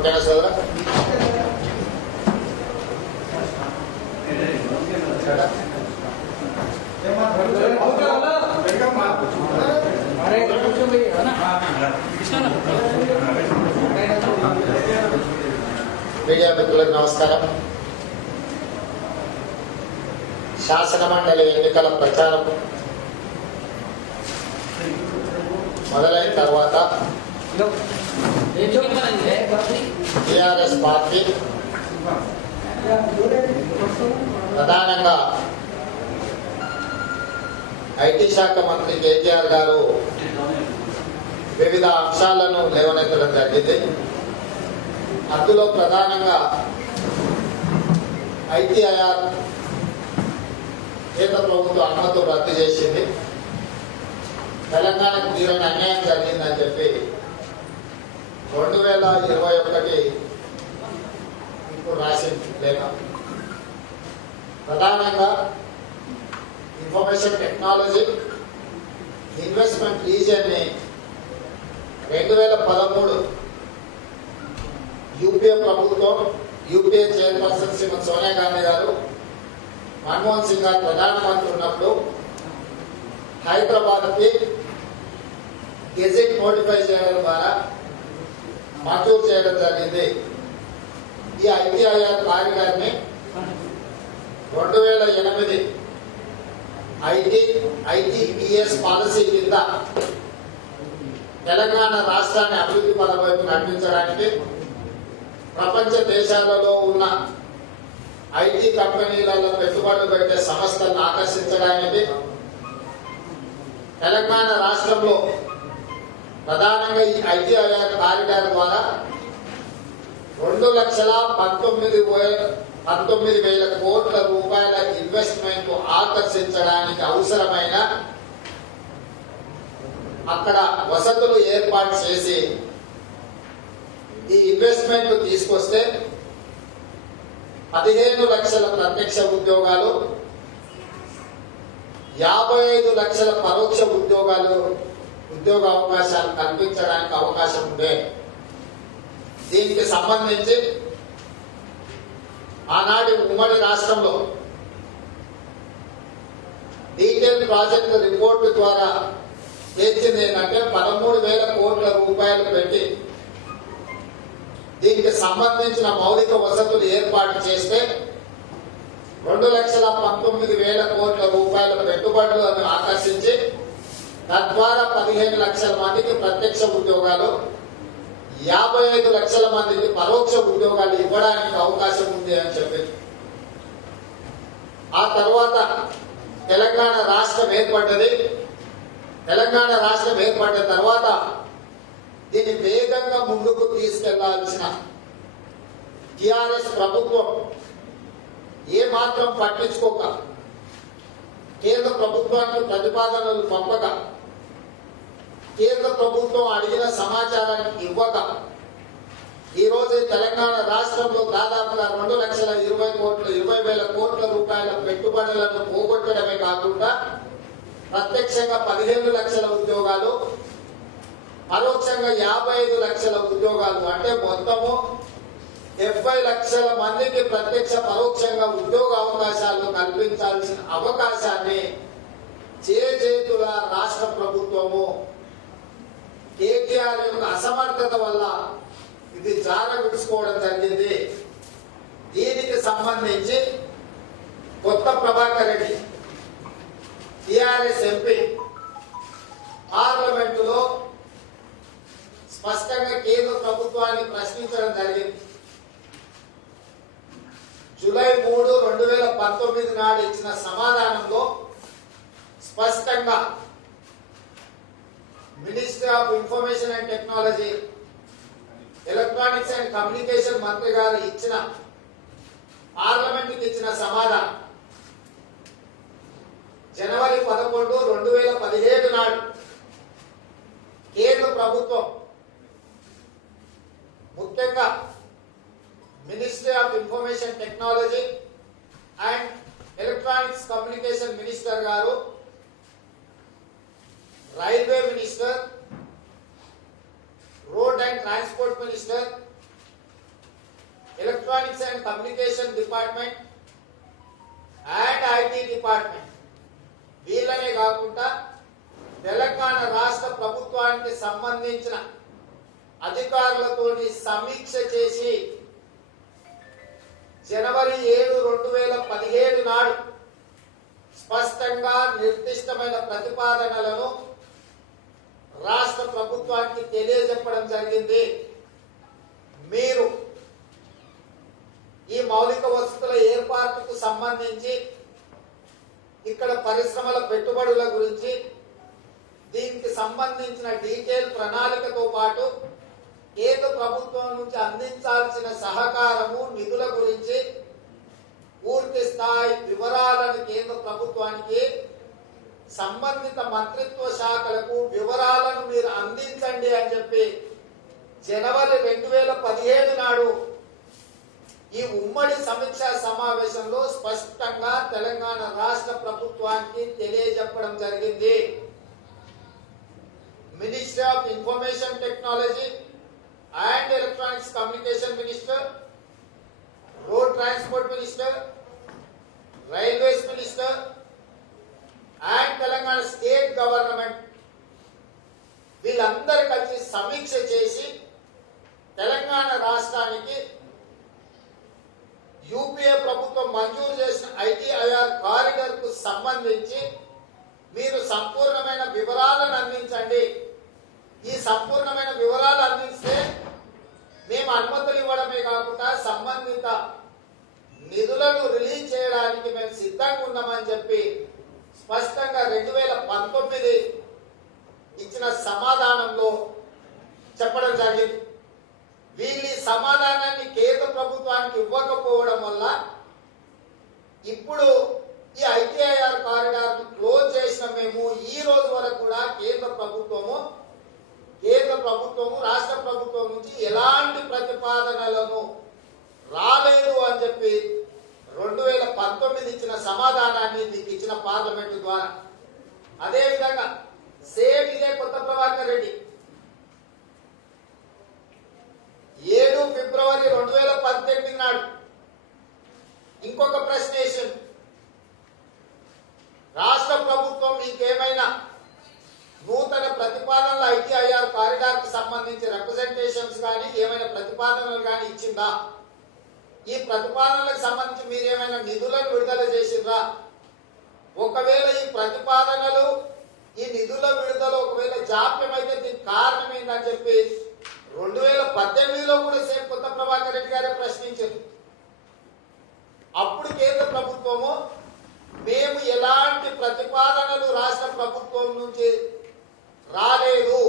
ఓకేనా సోదరా? మీడియా మిత్రులకు నమస్కారం. శాసన మండలి ఎన్నికల ప్రచారం మొదలైన తర్వాత టిఆర్ఎస్ పార్టీ ప్రధానంగా ఐటీ శాఖ మంత్రి కేటీఆర్ గారు వివిధ అంశాలను లేవనెత్తడం జరిగింది. అందులో ప్రధానంగా ఐటీఐఆర్ కేంద్ర ప్రభుత్వం అనుమతులు రద్దు చేసింది, తెలంగాణకు తీరని అన్యాయం జరిగిందని చెప్పి 2021 ఇప్పుడు రాసింది లేక ప్రధానంగా ఇన్ఫర్మేషన్ టెక్నాలజీ ఇన్వెస్ట్మెంట్ రీజియన్ ని 2013 యూపీఏ ప్రభుత్వం, యూపీఏ చైర్పర్సన్ శ్రీమతి సోనియా గాంధీ గారు, మన్మోహన్ సింగ్ గారు ప్రధానమంత్రి ఉన్నప్పుడు హైదరాబాద్ కి గెజెట్ నోటిఫై చేయడం ద్వారా మంజూరు చేయడం జరిగింది. ఈ ఐటీఐఆర్ కారిడార్ని 2008 ఐటీపీఎస్ పాలసీ కింద తెలంగాణ రాష్ట్రాన్ని అభివృద్ధి పథం వైపు నడిపించడానికి ప్రపంచ దేశాలలో ఉన్న ఐటీ కంపెనీలలో పెట్టుబడులు పెట్టే సంస్థలను ఆకర్షించడానికి తెలంగాణ రాష్ట్రంలో ప్రధానంగా ఈ ఐటీఐఆర్ కారిడార్ ద్వారా 2,19,000 కోట్ల రూపాయల ఇన్వెస్ట్మెంట్ ఆకర్షించడానికి అవసరమైన అక్కడ వసతులు ఏర్పాటు చేసి ఈ ఇన్వెస్ట్మెంట్ తీసుకొస్తే 15 లక్షల ప్రత్యక్ష ఉద్యోగాలు, 55 లక్షల పరోక్ష ఉద్యోగ అవకాశాలు కల్పించడానికి అవకాశం ఉండే. దీనికి సంబంధించి ఆనాటి ఉమ్మడి రాష్ట్రంలో డీటెయిల్ ప్రాజెక్టు రిపోర్టు ద్వారా తేల్చింది ఏంటంటే 13,000 కోట్ల రూపాయలు పెట్టి దీనికి సంబంధించిన మౌలిక వసతులు ఏర్పాటు చేస్తే 2,19,000 కోట్ల రూపాయల పెట్టుబడులను ఆకర్షించి తద్వారా 15 లక్షల మందికి ప్రత్యక్ష ఉద్యోగాలు, 55 లక్షల మందికి పరోక్ష ఉద్యోగాలు ఇవ్వడానికి అవకాశం ఉంది అని చెప్పింది. ఆ తర్వాత తెలంగాణ రాష్ట్రం ఏర్పడ్డది. తెలంగాణ రాష్ట్రం ఏర్పడ్డ తర్వాత దీన్ని వేగంగా ముందుకు తీసుకెళ్లాల్సిన టిఆర్ఎస్ ప్రభుత్వం ఏమాత్రం పట్టించుకోక, కేంద్ర ప్రభుత్వానికి ప్రతిపాదనలు పంపక, కేంద్ర ప్రభుత్వం అడిగిన సమాచారాన్ని ఇవ్వక ఈ రోజు తెలంగాణ రాష్ట్రంలో దాదాపుగా 2,20,000 కోట్ల రూపాయల పెట్టుబడులను పోగొట్టడమే కాకుండా ప్రత్యక్షంగా 15 లక్షల ఉద్యోగాలు, పరోక్షంగా 55 లక్షల ఉద్యోగాలు, అంటే మొత్తము 70 లక్షల మందికి ప్రత్యక్ష పరోక్షంగా ఉద్యోగ అవకాశాలు కల్పించాల్సిన అవకాశాన్ని చేతుల రాష్ట్ర ప్రభుత్వము కేటీఆర్ యొక్క అసమర్థత వల్ల ఇది జారవిడుచుకోవడం జరిగింది. దీనికి సంబంధించి కొత్త ప్రభాకర్ రెడ్డి టిఆర్ఎస్ ఎంపీ పార్లమెంటులో స్పష్టంగా కేంద్ర ప్రభుత్వాన్ని ప్రశ్నించడం జరిగింది. జూలై 3, 2019 నాడు ఇచ్చిన సమాధానంలో స్పష్టంగా minister of information and technology, electronics and communication మంత్రి గారు ఇచ్చిన పార్లమెంట్కి ఇచ్చిన సమాధానం జనవరి 11, 2017 నాడు కేంద్ర ప్రభుత్వం ముఖ్యంగా ministry of information technology and electronics communication minister గారు, railway minister, road and transport minister, electronics and communication department and IT department వీళ్ళనే కాకుండా తెలంగాణ రాష్ట్ర ప్రభుత్వానికి సంబంధించిన అధికారులతోని సమీక్ష చేసి జనవరి 7, 2017 నాడు స్పష్టంగా నిర్దిష్టమైన ప్రతిపాదనలను రాష్ట్ర ప్రభుత్వానికి తెలియజెప్పడం జరిగింది. మీరు ఈ మౌలిక వసతుల ఏర్పాటుకు సంబంధించి ఇక్కడ పరిశ్రమల పెట్టుబడుల గురించి దీనికి సంబంధించిన డీటెయిల్ ప్రణాళికతో పాటు కేంద్ర ప్రభుత్వం నుంచి అందించాల్సిన సహకారము నిధుల గురించి పూర్తి స్థాయి వివరాలను కేంద్ర ప్రభుత్వానికి సంబంధిత మంత్రిత్వ శాఖలకు వివరాలను మీరు అందించండి అని చెప్పి జనవరి 2017 నాడు ఈ ఉమ్మడి సమీక్షా సమావేశంలో స్పష్టంగా తెలంగాణ రాష్ట్ర ప్రభుత్వానికి తెలియజెప్పడం జరిగింది. Ministry of information technology and electronics communication minister, road transport minister, railways minister and Telangana state government వీళ్ళందరూ కలిసి సమీక్ష చేసి తెలంగాణ రాష్ట్రానికి యూపీఏ ప్రభుత్వం మంజూరు చేసిన ఐటీఐఆర్ కారిడార్ కు సంబంధించి మీరు సంపూర్ణమైన వివరాలను అందించండి. ఈ సంపూర్ణమైన వివరాలు అందిస్తే మేము అనుమతులు ఇవ్వడమే కాకుండా సంబంధిత నిధులను రిలీజ్ చేయడానికి మేము సిద్ధంగా ఉన్నామని చెప్పి స్పష్టంగా 2019 ఇచ్చిన సమాధానంలో చెప్పడం జరిగింది. వీళ్ళు ఈ సమాధానాన్ని కేంద్ర ప్రభుత్వానికి ఇవ్వకపోవడం వల్ల ఇప్పుడు ఈ ఐటీఐఆర్ కారిడార్ క్లోజ్ చేసిన మేము ఈ రోజు వరకు కూడా కేంద్ర ప్రభుత్వము రాష్ట్ర ప్రభుత్వం నుంచి ఎలాంటి ప్రతిపాదనలను రాలేదు అని చెప్పి 2019 ఇచ్చిన సమాధానాన్ని మీకు ఇచ్చిన పార్లమెంటు ద్వారా. అదేవిధంగా సేమ్ ఇదే కొత్త ప్రభాకర్ రెడ్డి 7 ఫిబ్రవరి 2018 నాడు ఇంకొక ప్రశ్న వేసింది. రాష్ట్ర ప్రభుత్వం మీకేమైనా నూతన ప్రతిపాదనలు ఐటీఐఆర్ కారిడార్ కు సంబంధించి రిప్రజెంటేషన్స్ కానీ ఏమైనా ప్రతిపాదనలు కానీ ఇచ్చిందా? ఈ ప్రతిపాదనలకు సంబంధించి మీరేమైనా నిధులను విడుదల చేసిండ్రా? ఒకవేళ ఈ ప్రతిపాదనలు ఈ నిధుల విడుదల ఒకవేళ జాప్యం అయితే దీనికి కారణం ఏంటని చెప్పి 2018లో కూడా సేమ్ కొత్త ప్రభాకర్ రెడ్డి గారే ప్రశ్నించారు. అప్పుడు కేంద్ర ప్రభుత్వము మేము ఎలాంటి ప్రతిపాదనలు రాష్ట్ర ప్రభుత్వం నుంచి రాలేదు,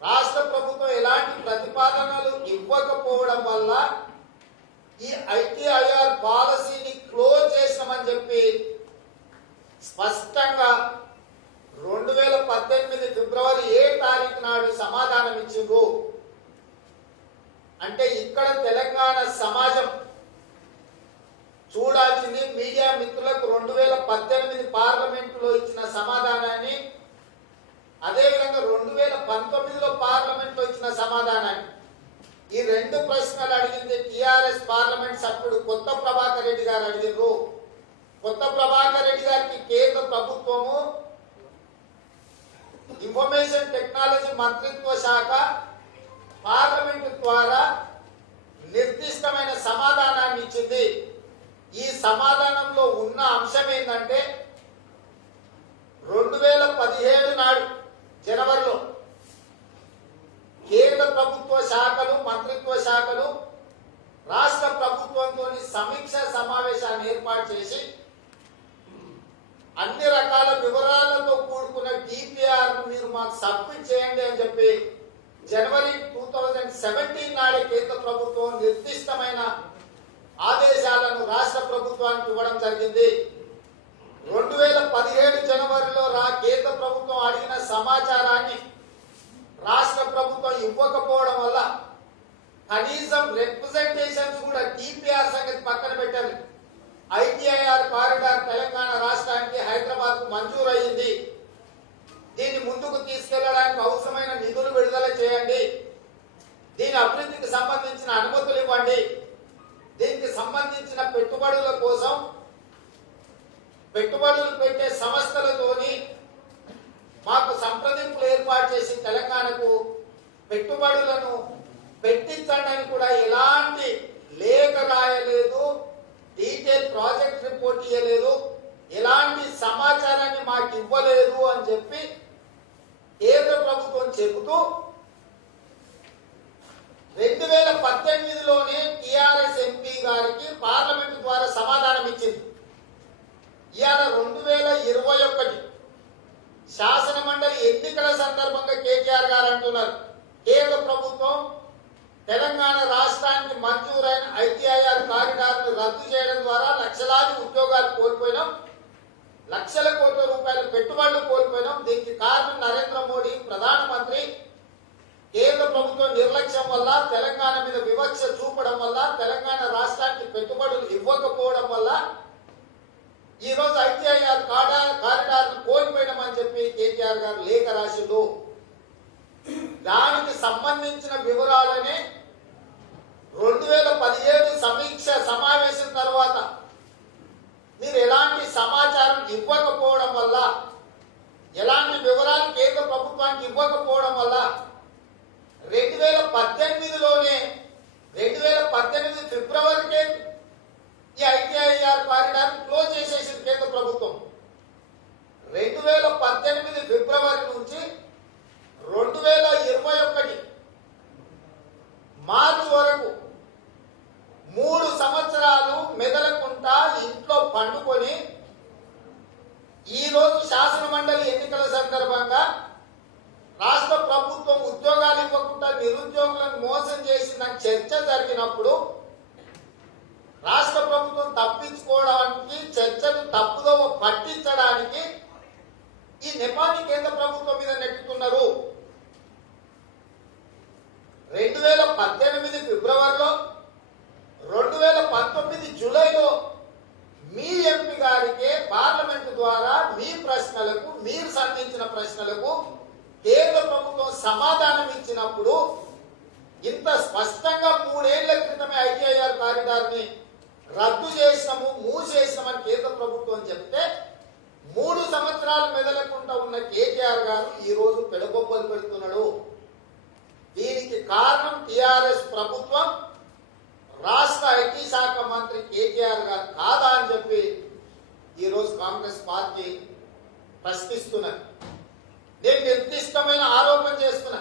రాష్ట్ర ప్రభుత్వం ఎలాంటి ప్రతిపాదనలు ఇవ్వకపోవడం వల్ల ఈ ఐటీఐఆర్ పాలసీని క్లోజ్ చేసినామని చెప్పి స్పష్టంగా 2018 ఫిబ్రవరి 7 తారీఖు నాడు సమాధానం ఇచ్చిండ్రు. అంటే ఇక్కడ తెలంగాణ సమాజం చూడాల్సింది మీడియా మిత్రులకు 2018 పార్లమెంటులో ఇచ్చిన సమాధానాన్ని, అదేవిధంగా 2019లో పార్లమెంట్లో ఇచ్చిన సమాధానాన్ని. ఈ రెండు ప్రశ్నలు అడిగింది టిఆర్ఎస్ పార్లమెంట్ సభ్యుడు కొత్త ప్రభాకర్ రెడ్డి గారు అడిగారు. కొత్త ప్రభాకర్ రెడ్డి గారికి కేంద్ర ప్రభుత్వము ఇన్ఫర్మేషన్ టెక్నాలజీ మంత్రిత్వ శాఖ పార్లమెంటు ద్వారా నిర్దిష్టమైన సమాధానాన్ని ఇచ్చింది. ఈ సమాధానంలో ఉన్న అంశం ఏంటంటే 2017 నాడు జనవరిలో కేంద్ర ప్రభుత్వ శాఖలు మంత్రిత్వ శాఖలు రాష్ట్ర ప్రభుత్వంతో సమీక్ష సమావేశాన్ని ఏర్పాటు చేసి అన్ని రకాల వివరాలతో కూడుకున్న డిపిఆర్ మీరు మాకు సబ్మిట్ చేయండి అని చెప్పి జనవరి 2017 నాడే కేంద్ర ప్రభుత్వం నిర్దిష్టమైన ఆదేశాలను రాష్ట్ర ప్రభుత్వానికి ఇవ్వడం జరిగింది. 2017 జనవరిలో కేంద్ర ప్రభుత్వం అడిగిన సమాచారాన్ని రాష్ట్ర ప్రభుత్వం ఇవ్వకపోవడం వల్ల కనీసం రిప్రజెంటేషన్స్ కూడా డిపిఆర్ సంగతి పక్కన పెట్టారు. ఐటీఐఆర్ కారిడార్ తెలంగాణ రాష్ట్రానికి హైదరాబాద్ కు మంజూరు అయ్యింది. దీన్ని ముందుకు తీసుకెళ్లడానికి అవసరమైన నిధులు విడుదల చేయండి, దీని అభివృద్ధికి సంబంధించిన అనుమతులు ఇవ్వండి పెట్టుబడుల కోసం పెట్టుబడులు పెట్టే సంస్థలతోని మాకు సంప్రదింపులు ఏర్పాటు చేసి తెలంగాణకు పెట్టుబడులను పెట్టించండి అని కూడా ఎలాంటి లేఖ రాయలేదు, డీటెయిల్ ప్రాజెక్ట్ రిపోర్ట్ ఇవ్వలేదు, ఎలాంటి సమాచారాన్ని మాకు ఇవ్వలేదు అని చెప్పి కేంద్ర ప్రభుత్వం చెబుతూ 2018లోనే టిఆర్ఎస్ ఎంపీ గారికి పార్లమెంట్ ద్వారా సమాధానం ఇచ్చింది. ఇవాళ 2021 శాసన మండలి ఎన్నికల సందర్భంగా కేటీఆర్ గారు అంటున్నారు, కేంద్ర ప్రభుత్వం తెలంగాణ రాష్ట్రానికి మంజూరైన ఐటీఐఆర్ కారిడార్ను రద్దు చేయడం ద్వారా లక్షలాది ఉద్యోగాలు కోల్పోయినాం, లక్షల కోట్ల రూపాయల పెట్టుబడులు కోల్పోయినాం. దీనికి కారణం నరేంద్ర మోడీ ప్రధానమంత్రి కేంద్ర ప్రభుత్వం నిర్లక్ష్యం వల్ల, తెలంగాణ మీద వివక్ష చూపడం వల్ల, తెలంగాణ రాష్ట్రానికి పెట్టుబడులు ఇవ్వకపోవడం వల్ల ఈ రోజు ఐటీఐఆర్ కారిడార్ కోల్పోయినామని చెప్పి కేటీఆర్ గారు లేఖ రాసిండు. దానికి సంబంధించిన వివరాలని 2017 సమీక్ష సమావేశం తర్వాత మీరు ఎలాంటి సమాచారం ఇవ్వకపోవడం వల్ల, ఎలాంటి వివరాలు కేంద్ర ప్రభుత్వానికి ఇవ్వకపోవడం వల్ల 2018లోనే 2018 ఫిబ్రవరికే ఈ ఐటీఐఆర్ కారిడార్ క్లోజ్ చేసేసింది కేంద్ర ప్రభుత్వం. 2018 ఫిబ్రవరి నుంచి 2021 మార్చి వరకు 3 సంవత్సరాలు మెదలకుండా ఇంట్లో పండుకొని ఈ రోజు శాసన మండలి ఎన్నికల సందర్భంగా రాష్ట్ర ప్రభుత్వం ఉద్యోగాలు ఇవ్వకుండా నిరుద్యోగులను మోసం చేసిన చర్చ జరిగినప్పుడు రాష్ట్ర ప్రభుత్వం తప్పించుకోవడానికి, చర్చను తప్పుదోవ పట్టించడానికి ఈ నెపాన్ని కేంద్ర ప్రభుత్వం మీద నెట్టుతున్నారు. 2018 ఫిబ్రవరిలో 2019 జూలైలో మీ ఎంపీ గారికి పార్లమెంటు ద్వారా మీ ప్రశ్నలకు, మీరు సంధించిన ప్రశ్నలకు కేంద్ర ప్రభుత్వం సమాధానం ఇచ్చినప్పుడు ఇంత స్పష్టంగా 3 ఏళ్ల క్రితమే ఐటీఐఆర్ కారిడార్ ని రద్దు చేసినాము, మూసేసినామని కేంద్ర ప్రభుత్వం చెప్తే 3 సంవత్సరాలు మెదలకుండా ఉన్న కేటీఆర్ గారు ఈ రోజు పెడబొబ్బలు పెడుతున్నాడు. దీనికి కారణం టిఆర్ఎస్ ప్రభుత్వం, రాష్ట్ర ఐటీ శాఖ మంత్రి కేటీఆర్ గారు కాదా అని చెప్పి ఈ రోజు కాంగ్రెస్ పార్టీ ప్రశ్నిస్తున్నది. నేను నిర్దిష్టమైన ఆరోపణ చేస్తున్నా.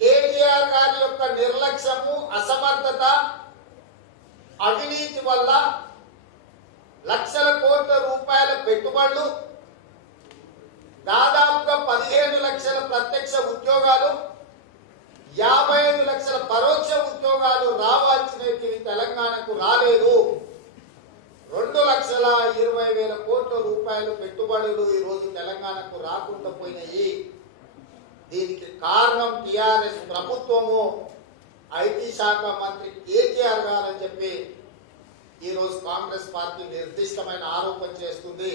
కేటీఆర్ గారి యొక్క నిర్లక్ష్యము, అసమర్థత, అవినీతి వల్ల లక్షల కోట్ల రూపాయల పెట్టుబడులు, దాదాపుగా 15 లక్షల ప్రత్యక్ష ఉద్యోగాలు, 55 లక్షల పరోక్ష ఉద్యోగాలు రావాల్సినవి తెలంగాణకు రాలేదు. 2,20,000 కోట్ల రూపాయలు పెట్టుబడులు ఈ రోజు తెలంగాణకు రాకుండా పోయినాయి. దీనికి కారణం టిఆర్ఎస్ ప్రభుత్వము, ఐటీ శాఖ మంత్రి కేటీఆర్ గారు అని చెప్పి ఈ రోజు కాంగ్రెస్ పార్టీ నిర్దిష్టమైన ఆరోపణ చేస్తుంది.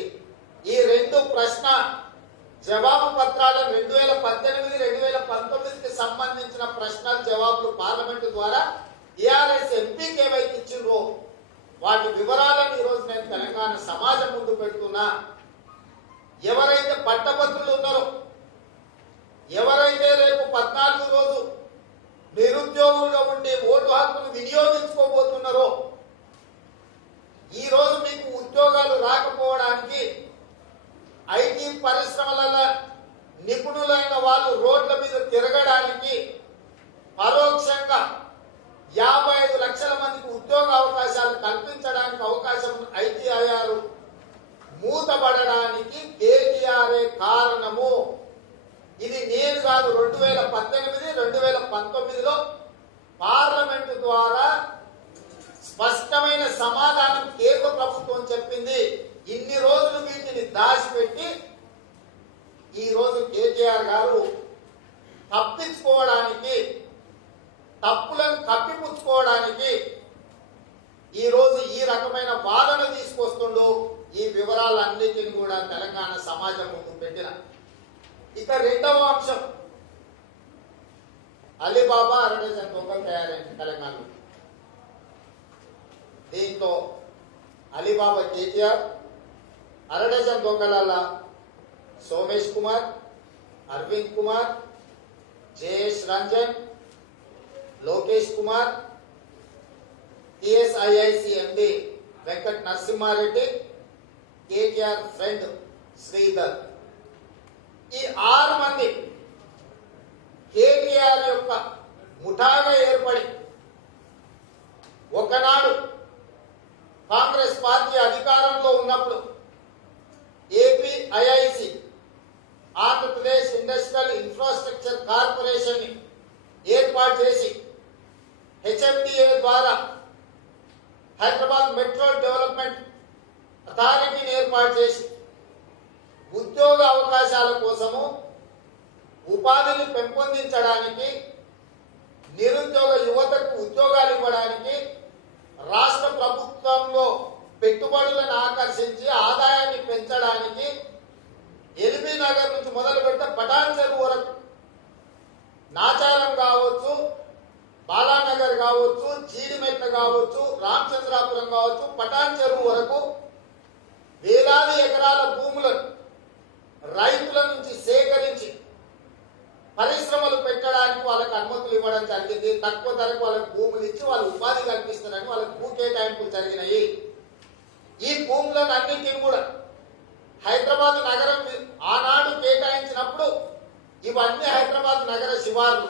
ఈ 2 ప్రశ్న జవాబు పత్రాలు 2018, 2019కి సంబంధించిన ప్రశ్నల జవాబులు పార్లమెంటు ద్వారా టిఆర్ఎస్ ఎంపీకి ఏవైతే ఇచ్చిండ్రో వాటి వివరాలను ఈరోజు నేను తెలంగాణ సమాజం ముందు పెడుతున్నా. ఎవరైతే పట్టభద్రులు ఉన్నారో, ఎవరైతే రేపు 14 రోజు నిరుద్యోగులుగా ఉండి ఓటు హక్కును వినియోగించుకోబోతున్నారో, ఈ రోజు మీకు ఉద్యోగాలు రాకపోవడానికి ఐటీ పరిశ్రమలలో నిపుణులైన వాళ్ళు రోడ్ల మీద తిరగడానికి పరోక్షంగా 55 లక్షల మందికి ఉద్యోగ అవకాశాలు కల్పించడానికి అవకాశం ఐటీఐఆర్ మూతపడడానికి కేటీఆర్ఏ కారణము. ఇది నేను కాదు. 2018, 2019లో పార్లమెంటు ద్వారా స్పష్టమైన సమాధానం కేంద్ర ప్రభుత్వం చెప్పింది. ఇన్ని రోజులు వీటిని దాచిపెట్టి ఈ రోజు కేటీఆర్ గారు తప్పించుకోవడానికి, తప్పులను కప్పిపుచ్చుకోవడానికి ఈ రోజు ఈ రకమైన వాదన తీసుకొస్తుండు. ఈ వివరాలన్నిటిని కూడా తెలంగాణ సమాజం ముందు పెట్టిన. ఇక 2వ అంశం, అలీబాబా 60 దొంగలు తయారైంది తెలంగాణలో. దీంట్లో అలీబాబా కేటీఆర్, అరడజన్ దొంగలాల సోమేష్ కుమార్, అరవింద్ కుమార్, జయేష్ రంజన్, లోకేష్ కుమార్, టిఎస్ఐఐసి ఎండి వెంకట్ నరసింహారెడ్డి, కేటీఆర్ ఫ్రెండ్ శ్రీధర్. ఈ 6 మంది కేటీఆర్ యొక్క ముఠాగా ఏర్పడి ఒకనాడు కాంగ్రెస్ పార్టీ అధికారంలో ఉన్నప్పుడు APIIC, Andhra Pradesh industrial infrastructure corporation ని ఏర్పాటు చేసి హెచ్ఎండిఏ ద్వారా హైదరాబాద్ మెట్రో డెవలప్మెంట్ అథారిటీని ఏర్పాటు చేసి ఉద్యోగ అవకాశాల కోసము, ఉపాధిని పెంపొందించడానికి, నిరుద్యోగ యువతకు ఉద్యోగాలు ఇవ్వడానికి, రాష్ట్ర ప్రభుత్వంలో పెట్టుబడులను ఆకర్షించి ఆదాయాన్ని పెంచడానికి ఎల్బీ నగర్ నుంచి మొదలు పెడితే పటాన్ చెరువు వరకు, నాచారం కావచ్చు, బాలానగర్ కావచ్చు, జీడిమెట్ల కావచ్చు, రామచంద్రాపురం కావచ్చు, పటాన్ చెరువు వరకు వేలాది ఎకరాల భూములను రైతుల నుంచి సేకరించి పరిశ్రమలు పెట్టడానికి వాళ్ళకి అనుమతులు ఇవ్వడం జరిగింది. తక్కువ ధరకు వాళ్ళకి భూములు ఇచ్చి వాళ్ళు ఉపాధి కల్పిస్తున్నారని వాళ్ళకి భూ కేటాయింపులు జరిగినాయి. ఈ భూములను అన్నింటిని కూడా హైదరాబాద్ నగరం ఆనాడు కేటాయించినప్పుడు ఇవన్నీ హైదరాబాద్ నగర శివార్లు.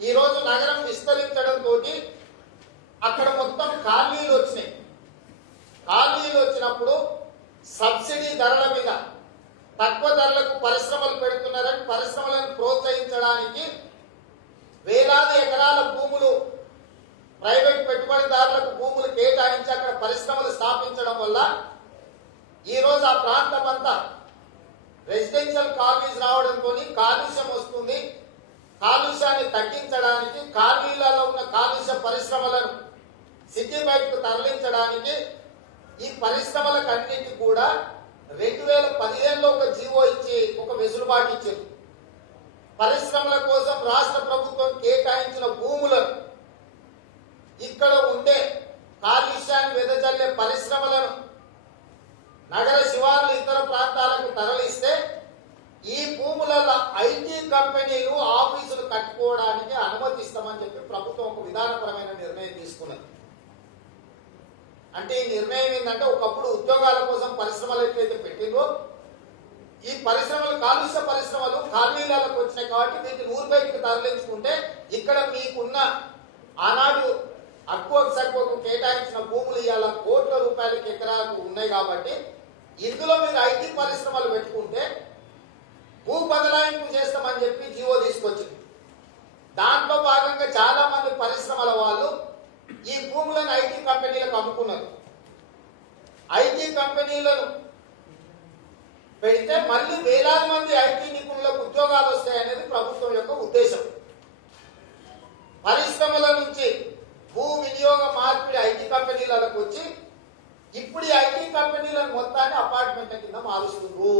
ఈరోజు నగరం విస్తరించడంతో అక్కడ మొత్తం కాలనీలు వచ్చినాయి. కాలనీలు వచ్చినప్పుడు సబ్సిడీ ధరల మీద తక్కువ ధరలకు పరిశ్రమలు పెడుతున్నారని పరిశ్రమలను ప్రోత్సహించడానికి వేలాది ఎకరాల భూములు ప్రైవేట్ పెట్టుబడిదారులకు భూములు కేటాయించి అక్కడ పరిశ్రమలు స్థాపించడం వల్ల ఈరోజు ఆ ప్రాంతం అంతా రెసిడెన్షియల్ కాలనీస్ రావడంతో కాలుష్యం వస్తుంది. కాలుష్యాన్ని తగ్గించడానికి, కాలనీలలో ఉన్న కాలుష్య పరిశ్రమలను సిటీ బయటకు తరలించడానికి ఈ పరిశ్రమలకు అన్నింటి కూడా 2015లో ఒక జీవో ఇచ్చి ఒక వెసులుబాటు ఇచ్చింది. పరిశ్రమల కోసం రాష్ట్ర ప్రభుత్వం కేటాయించిన భూములను ఇక్కడ ఉండే కాలుష్యాన్ని వెదజల్లే పరిశ్రమలను నగర శివార్లు ఇతర ప్రాంతాలకు తరలిస్తే ఈ భూములలో ఐటీ కంపెనీలు ఆఫీసులు కట్టుకోవడానికి అనుమతిస్తామని చెప్పి ప్రభుత్వం ఒక విధానపరమైన నిర్ణయం తీసుకున్నది. అంటే ఈ నిర్ణయం ఏంటంటే, ఒకప్పుడు ఉద్యోగాల కోసం పరిశ్రమలు ఎట్లయితే పెట్టిందో ఈ పరిశ్రమలు కాలుష్య పరిశ్రమలు కాలనీలకు వచ్చినాయి కాబట్టి వీటిని ఊరు బయటకు తరలించుకుంటే ఇక్కడ మీకున్న ఆనాడు అక్కువకు సరిపోకు కేటాయించిన భూములు ఇవాళ కోట్ల రూపాయలకి ఎకరాలకు ఉన్నాయి కాబట్టి ఇందులో మీరు ఐటీ పరిశ్రమలు పెట్టుకుంటే భూ బదలాయింపు చేస్తామని చెప్పి జీవో తీసుకొచ్చింది. దాంట్లో భాగంగా చాలా మంది పరిశ్రమల వాళ్ళు ఈ భూములను ఐటీ కంపెనీలకు అమ్ముకున్నారు. ఐటీ కంపెనీలను పెడితే మళ్ళీ వేలాది మంది ఐటీ నిపుణులకు ఉద్యోగాలు వస్తాయనేది ప్రభుత్వం యొక్క ఉద్దేశం. పరిశ్రమల నుంచి భూ వినియోగ మార్పిడి ఐటీ కంపెనీలకు వచ్చి ఇప్పుడు ఈ ఐటీ కంపెనీలను మొత్తాన్ని అపార్ట్మెంట్ల కింద మారుస్తున్నారు.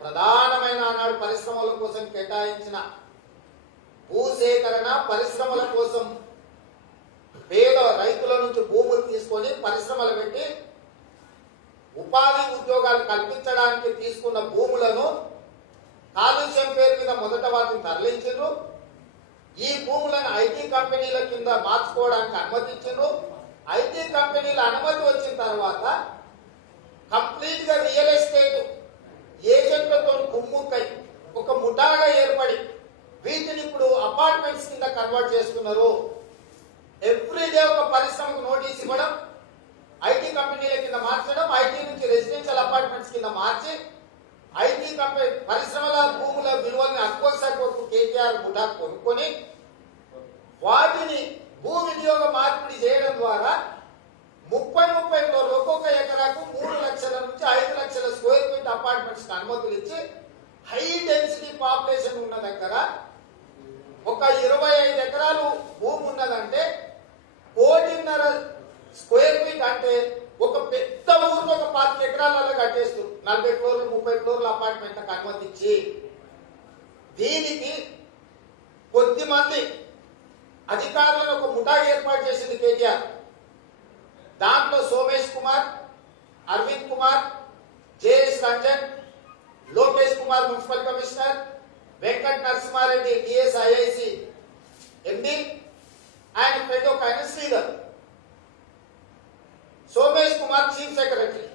ప్రధానమైన ఆనాడు పరిశ్రమల కోసం కేటాయించిన భూసేకరణ, పరిశ్రమల కోసం పేద రైతుల నుంచి భూములు తీసుకొని పరిశ్రమలు పెట్టి ఉపాధి ఉద్యోగాలు కల్పించడానికి తీసుకున్న భూములను కాలుష్యం పేరు మీద మొదట వాటిని తరలించారు. ఈ భూములను ఐటీ కంపెనీల కింద మార్చుకోవడానికి అనుమతించారు. ఐటీ కంపెనీల అనుమతి వచ్చిన తర్వాత కంప్లీట్ గా రియల్ ఎస్టేట్ ఏజెంట్లతో కుమ్ముక్కై ఒక ముఠాగా ఏర్పడి వీటిని ఇప్పుడు అపార్ట్మెంట్స్ కింద కన్వర్ట్ చేస్తున్నారు. ఎవ్రీడే ఒక పరిశ్రమకు నోటీస్ ఇవ్వడం, ఐటీ కంపెనీల కింద మార్చడం, ఐటీ నుంచి రెసిడెన్షియల్ అపార్ట్మెంట్స్ కింద మార్చి ఐటీ కంపెనీ పరిశ్రమల భూముల విలువల్ని అక్కువ సరిపోకు కేటీఆర్ ముఠా కొనుక్కొని వాటిని భూ వినియోగ మార్పిడి చేయడం ద్వారా 30 ఫ్లోర్లు ఒక్కొక్క ఎకరాకు 3 లక్షల నుంచి 5 లక్షల స్క్వేర్ ఫీట్ అపార్ట్మెంట్స్ అనుమతులు ఇచ్చి హై డెన్సిటీ పాపులేషన్ ఉన్న దగ్గర ఒక 25 ఎకరాలు భూమి ఉన్నదంటే 1.5 స్క్వేర్ ఫీట్ అంటే ఒక పెద్ద ఊరికి ఒక 25 ఎకరాలలో కట్టేస్తూ 40 ఫ్లోర్లు 30 ఫ్లోర్ల అపార్ట్మెంట్లకు అనుమతి ఇచ్చి దీనికి కొద్ది మంది అధికారులను ఒక ముఠా ఏర్పాటు చేసింది కేటీఆర్. దాంట్లో Kumar, Arvind Kumar, JS Ranjan, Lokesh Kumar municipal commissioner, Venkat Narasimha Reddy TS IIC MD, ఆయన ఫ్రెండ్ ఒక ఆయన Sridhar, Somesh Kumar chief secretary,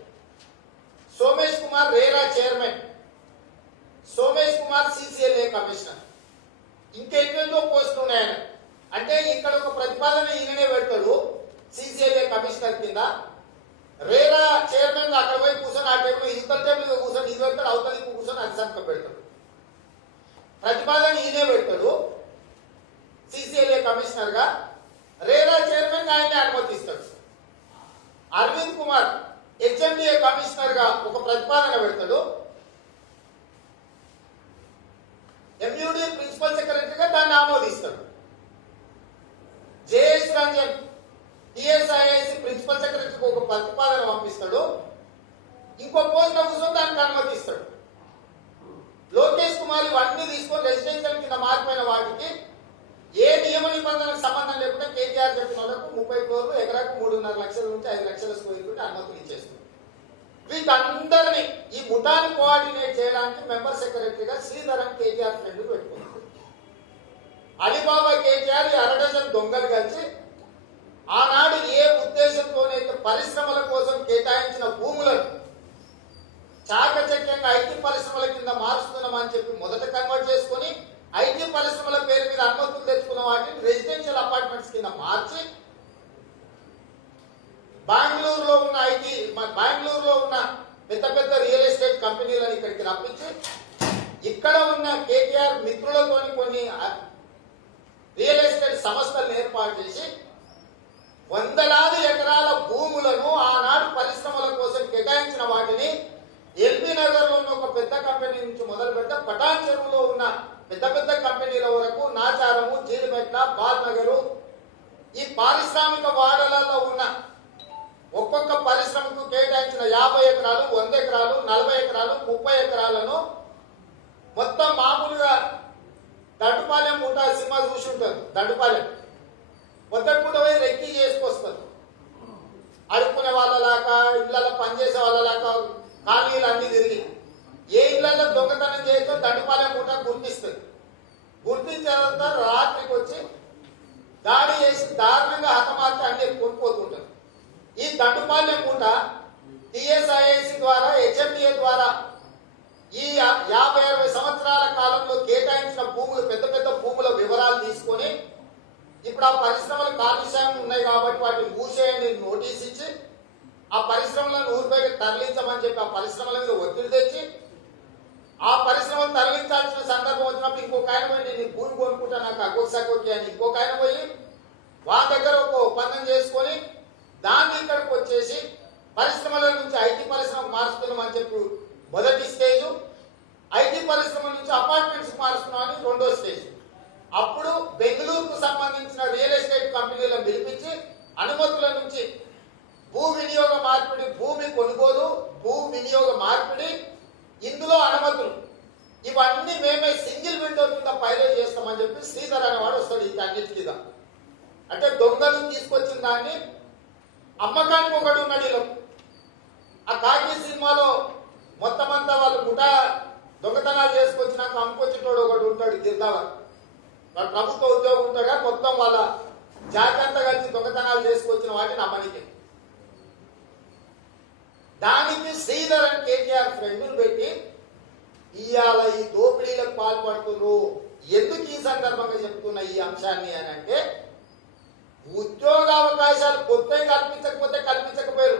Somesh Kumar RERA chairman, Somesh Kumar CCLA commissioner. ఇంకెన్నెన్నో పోస్టులు ఉన్నాయని అంటే ఇక్కడ ఒక ప్రతిపాదన ఈయననే పెడతాడు సిసిఎల్ఏ కమిషనర్ కింద. రేరా చైర్మన్ అక్కడ పోయి కూర్చొని ఆ టేబుల్ ఇవతల టేబుల్ కూర్చొని ఇది పెడతాడు, అవతల కూర్చొని అది సంతకం పెడతాడు. ప్రతిపాదన ఈయనే పెడతాడు సిసిఎల్ఏ కమిషనర్ గా. రేరా చైర్మన్ ఆయన్ని అనుమతిస్తాడు. అరవింద్ కుమార్ హెచ్ఎండిఏ కమిషనర్ గా ఒక ప్రతిపాదన పెడతాడు. ఎంయూడి ప్రిన్సిపల్ సెక్రటరీగా దాన్ని ఆమోదిస్తాడు. జేఎస్ రంజన్ టిఎస్ఐఐసి ప్రిన్సిపల్ సెక్రటరీకి ఒక ప్రతిపాదన పంపిస్తాడు. ఇంకో పోస్ట్ కూర్చొని దానికి అనుమతిస్తాడు. లోకేష్ కుమార్ ఇవన్నీ తీసుకొని రెసిడెన్షియల్ కింద మారిపోయిన వాటికి ఏ నియమ నిబంధనలకు సంబంధం లేకుండా కేటీఆర్ చెప్పిన వాళ్ళకు 30 ఫ్లోర్లు ఎకరాకు 3.5 లక్షల నుంచి 5 లక్షల స్క్వేర్ ఫీట్ అనుమతులు ఇచ్చేస్తుంది. వీటందరినీ ఈ ముఠాన్ని కోఆర్డినేట్ చేయడానికి మెంబర్ సెక్రటరీగా శ్రీధరన్ కేటీఆర్ ఫ్రెండ్ పెట్టుకున్నాడు. అలీబాబా కేటీఆర్ ఈ అరడజన్ దొంగలు కలిసి ఆనాడు ఏ ఉద్దేశంతోనైతే పరిశ్రమల కోసం కేటాయించిన భూములను చాకచక్యంగా ఐటీ పరిశ్రమల కింద మారుస్తున్నామని చెప్పి మొదట కన్వర్ట్ చేసుకుని ఐటీ పరిశ్రమల పేరు మీద అనుమతులు తెచ్చుకున్న వాటిని రెసిడెన్షియల్ అపార్ట్మెంట్స్ కింద మార్చి బెంగళూరులో ఉన్న పెద్ద పెద్ద రియల్ ఎస్టేట్ కంపెనీలను ఇక్కడికి రప్పించి ఇక్కడ ఉన్న కేటీఆర్ మిత్రులతోని కొన్ని రియల్ ఎస్టేట్ సంస్థలను ఏర్పాటు చేసి వందలాది ఎకరాల భూములను ఆనాడు పరిశ్రమల కోసం కేటాయించిన వాటిని ఎల్బీ నగర్ లో ఉన్న ఒక పెద్ద కంపెనీ నుంచి మొదలుపెట్ట పటాన్ చెరువులో ఉన్న పెద్ద పెద్ద కంపెనీల వరకు నాచారము, జీడిమెట్ల, బాల్నగరు ఈ పారిశ్రామిక వాడలలో ఉన్న ఒక్కొక్క పరిశ్రమకు కేటాయించిన 50 ఎకరాలు, 100 ఎకరాలు, 40 ఎకరాలు, 30 ఎకరాలను మొత్తం మామూలుగా దండుపాలెం పూట సినిమా చూసి ఉంటారు. దండుపాలెం పొద్దుట పూట పోయి రెక్కి చేసుకొస్తారు. అడుక్కునే వాళ్ళలాగా, ఇళ్లలో పనిచేసే వాళ్ళలాగా ఖాళీలు అన్ని తిరిగి ఏ ఇళ్లలో దొంగతనం చేయొచ్చో దండుపాలెం పూట గుర్తిస్తుంది. గుర్తించిన తర్వాత రాత్రికి వచ్చి దాడి చేసి దారుణంగా హతమార్చి అన్ని కొనుక్కోతుంటారు. ఈ దండుపాలెం పూట టిఎస్ఐఐసి ద్వారా, హెచ్ఎండిఏ ద్వారా ఈ 50-60 సంవత్సరాల కాలంలో కేటాయించిన భూములు, పెద్ద పెద్ద భూముల వివరాలు తీసుకొని ఇప్పుడు ఆ పరిశ్రమలు కాలుష్యం ఉన్నాయి కాబట్టి వాటిని మూసేయని నోటీస్ ఇచ్చి ఆ పరిశ్రమలను ఊరిపైకి తరలించమని చెప్పి ఆ పరిశ్రమల మీద ఒత్తిడి తెచ్చి ఆ పరిశ్రమలు తరలించాల్సిన సందర్భం వచ్చినప్పుడు ఇంకొక ఆయన పోయి నేను భూమి కొనుక్కుంటా నాకు అగోసాకోకి అని ఇంకొక ఆయన పోయి వాళ్ళ దగ్గర ఒక ఒప్పందం చేసుకొని దాన్ని ఇక్కడికి వచ్చేసి పరిశ్రమల నుంచి ఐటీ పరిశ్రమ మారుస్తున్నామని చెప్పి మొదటి స్టేజ్, ఐటీ పరిశ్రమ నుంచి అపార్ట్మెంట్స్ మారుస్తున్నామని రెండో స్టేజ్. అప్పుడు బెంగళూరుకు సంబంధించిన రియల్ ఎస్టేట్ కంపెనీలను పిలిపించి అనుమతుల నుంచి భూ వినియోగ మార్పిడి, భూమి కొనుగోలు, భూ వినియోగ మార్పిడి, ఇందులో అనుమతులు ఇవన్నీ మేమే సింగిల్ విండో కింద పైలట్ చేస్తామని చెప్పి శ్రీధర్ అనేవాడు వస్తాడు. వీటన్నిటికీగా అంటే దొంగలు తీసుకొచ్చిన దాన్ని అమ్మకానికి ఒకడు ఉన్నాడు. వీళ్ళు ఆ కాకి సినిమాలో మొత్తం అంతా వాళ్ళు ముఠా దొంగతనాలు చేసుకొచ్చినాక అమ్ముకొచ్చేటోడు ఒకడు ఉంటాడు. గిర్దావర్ వాడు ప్రభుత్వ ఉద్యోగం ఉంటాగా మొత్తం వాళ్ళ జాతి అంతా కలిసి దొంగతనాలు చేసుకొచ్చిన వాటిని అమ్మనికి. దానికి శ్రీధర్ అని కేటీఆర్ ఫ్రెండ్లు పెట్టి ఇవాళ ఈ దోపిడీలకు పాల్పడుతున్నారు. ఎందుకు ఈ సందర్భంగా చెప్తున్న ఈ అంశాన్ని అని అంటే ఉద్యోగ అవకాశాలు కొత్తవి కల్పించకపోతే కల్పించకపోయారు.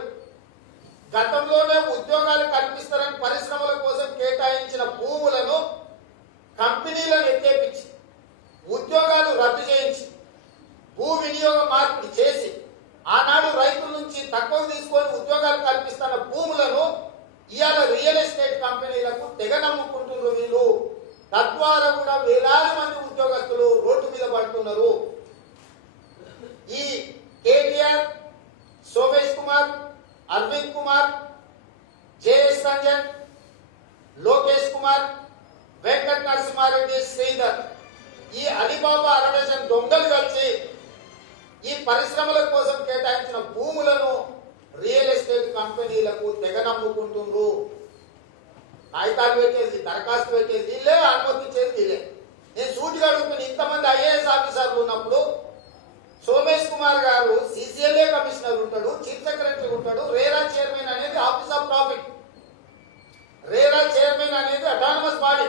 గతంలోనే ఉద్యోగాలు కల్పిస్తారని పరిశ్రమల కోసం కేటాయించిన భూములను కంపెనీలను ఎత్తేపించి ఉద్యోగాలు రద్దు చేయించి భూ వినియోగ మార్పిడి చేసి ఆనాడు రైతుల నుంచి తక్కువ తీసుకొని ఉద్యోగాలు కల్పిస్తున్న భూములను ఇవాళ రియల్ ఎస్టేట్ కంపెనీలకు తెగ నమ్ముకుంటున్నారు వీళ్ళు. తద్వారా కూడా వేలాది మంది ఉద్యోగస్తులు రోడ్డు మీద పడుతున్నారు. ఈ కేటీఆర్, సోమేష్ కుమార్, అరవింద్ కుమార్, జేఎస్ రంజన్, లోకేష్ కుమార్, వెంకట్ నరసింహారెడ్డి, శ్రీధర్ ఈ అలీబాబా అరడజన్ దొంగలు కలిసి ఈ పరిశ్రమల కోసం కేటాయించిన భూములను రియల్ ఎస్టేట్ కంపెనీలకు తెగ నమ్ముకుంటుండ్రు. కాగితాలు పెట్టేది, దరఖాస్తు పెట్టేది వీళ్ళే, అనుమతించేది వీళ్ళే. నేను సూటిగా అడుగుతున్నా, ఇంతమంది ఐఏఎస్ ఆఫీసర్లు ఉన్నప్పుడు సోమేష్ కుమార్ గారు సిసిఎల్ఏ కమిషనర్ ఉంటాడు, చీఫ్ సెక్రటరీ ఉంటాడు, రేరా చైర్మన్ అనేది office of profit. RERA chairman అనేది అటానమస్ బాడీ.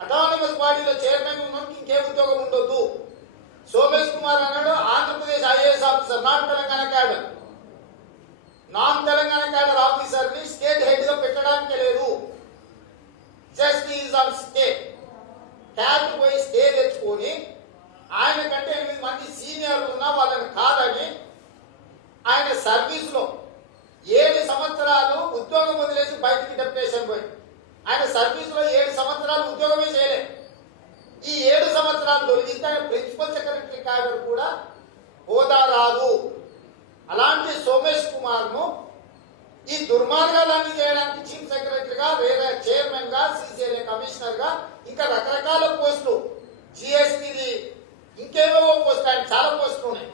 అటానమస్ బాడీలో చైర్మన్ ఉన్నందుకు ఇంకే ఉద్యోగం ఉండొద్దు. సోమేష్ కుమార్ అన్నాడు Andhra Pradesh IAS officer, non Telangana cadre. Non Telangana cadre officer ని స్టేట్ హెడ్ గా పెట్టడానికి లేదు. Just is on stay. Tag పోయి స్టే తెచ్చుకొని ఆయన కంటే 8 మంది సీనియర్లు ఉన్నా వాళ్ళని కాదని ఆయన సర్వీస్ లో 7 సంవత్సరాలు ఉద్యోగం వదిలేసి బయటికి డెప్యుటేషన్ పోయి ఆయన సర్వీస్ లో 7 సంవత్సరాలు ఉద్యోగమే చేయలేదు. ఈ 7 సంవత్సరాలు తొలగిస్తే ఆయన ప్రిన్సిపల్ సెక్రటరీ క్యాడర్ కూడా హోదా రాదు. అలాంటి సోమేష్ కుమార్ ను ఈ దుర్మార్గాలన్నీ చేయడానికి చీఫ్ సెక్రటరీగా, రేరా చైర్మన్ గా, సిసిఎల్ఏ కమిషనర్ గా, ఇంకా రకరకాల పోస్టులు, జిఎస్టీ ఇంకేవేవో పోస్టులు, ఆయన చాలా పోస్టులు ఉన్నాయి.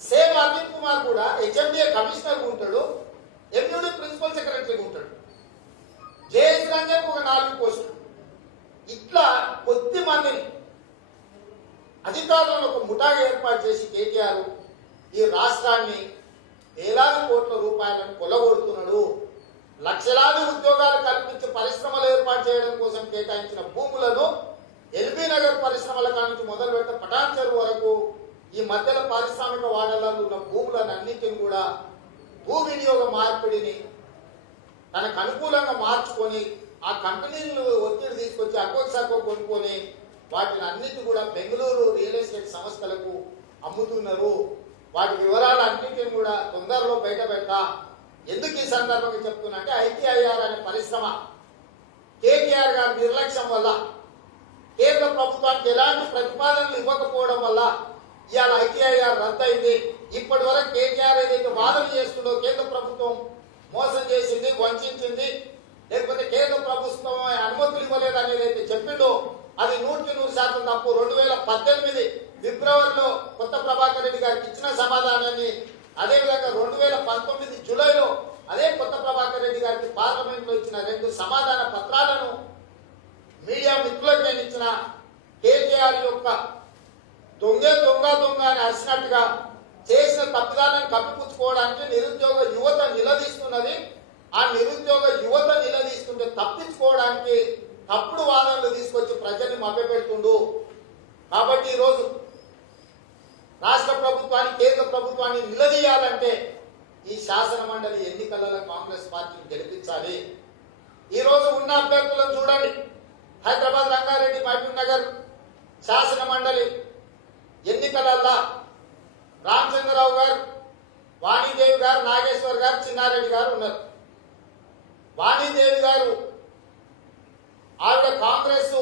సేమ్ అరవింద్ కుమార్ కూడా హెచ్ఎండిఏ కమిషనర్ ఉంటాడు, ఎంయూడి ప్రిన్సిపల్ సెక్రటరీగా ఉంటాడు. జేఎస్ రంజన్ ఒక 4 పోస్టులు. ఇట్లా కొద్ది మందిని అధికారులను ఒక ముఠాగా ఏర్పాటు చేసి కేటీఆర్ ఈ రాష్ట్రాన్ని వేలాది కోట్ల రూపాయలను కొల్లగొడుతున్నాడు. లక్షలాది ఉద్యోగాలు కల్పించి పరిశ్రమలు ఏర్పాటు చేయడం కోసం కేటాయించిన భూములను ఎల్బీ నగర్ పరిశ్రమల నుంచి మొదలు పెట్ట పటాన్ చెరువు వరకు ఈ మధ్యలో పారిశ్రామిక వాడలలో ఉన్న భూములను అన్నింటిని కూడా భూ వినియోగ మార్పిడిని తనకు అనుకూలంగా మార్చుకొని ఆ కంపెనీలు ఒత్తిడి తీసుకొచ్చి అకోసకో కొనుక్కొని వాటిని అన్నిటి కూడా బెంగళూరు రియల్ ఎస్టేట్ సంస్థలకు అమ్ముతున్నారు. వాటి వివరాలు అన్నింటిని కూడా తొందరలో బయట పెట్టా. ఎందుకు ఈ సందర్భంగా చెప్తున్నా అంటే ఐటీఐఆర్ అనే పరిశ్రమ కేటీఆర్ గారి నిర్లక్ష్యం వల్ల, కేంద్ర ప్రభుత్వానికి ఎలాంటి ప్రతిపాదనలు ఇవ్వకపోవడం వల్ల ఇవాళ ఐటీఐఆర్ రద్దయింది. ఇప్పటి వరకు కేటీఆర్ ఏదైతే వాదన చేస్తుందో కేంద్ర ప్రభుత్వం మోసం చేసింది, వంచింది, లేకపోతే కేంద్ర ప్రభుత్వం అనుమతులు ఇవ్వలేదు అనేది అయితే చెప్పిండో అది 100% తప్పు. 2018 ఫిబ్రవరిలో కొత్త ప్రభాకర్ రెడ్డి గారికి ఇచ్చిన సమాధానాన్ని, అదేవిధంగా 2019 జూలైలో అదే కొత్త ప్రభాకర్ రెడ్డి గారికి పార్లమెంట్ లో ఇచ్చిన 2 సమాధాన పత్రాలను మీడియా మిత్రులకు నేను ఇచ్చిన కేటీఆర్ యొక్క దొంగ అని అరిచినట్టుగా చేసిన తప్పిదాలను కప్పిపుచ్చుకోవడానికి నిరుద్యోగ యువత నిలదీస్తున్నది. ఆ నిరుద్యోగ యువత నిలదీస్తుంటే తప్పించుకోవడానికి తప్పుడు వాదనలు తీసుకొచ్చి ప్రజల్ని మభ్యపెడుతుండు. కాబట్టి ఈరోజు రాష్ట్ర ప్రభుత్వాన్ని, కేంద్ర ప్రభుత్వాన్ని నిలదీయాలంటే ఈ శాసన మండలి ఎన్నికలలో కాంగ్రెస్ పార్టీని గెలిపించాలి. ఈ రోజు ఉన్న అభ్యర్థులను చూడండి. హైదరాబాద్ రంగారెడ్డి మహబూబ్ నగర్ శాసన మండలి ఎన్నికలల్లా రామచంద్రరావు గారు, వాణీదేవి గారు, నాగేశ్వర్ గారు, చిన్నారెడ్డి గారు ఉన్నారు. వాణీదేవి గారు ఆవిడ కాంగ్రెస్